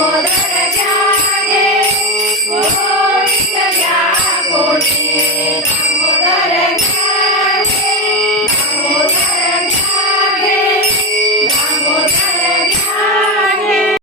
我的家呀，耶。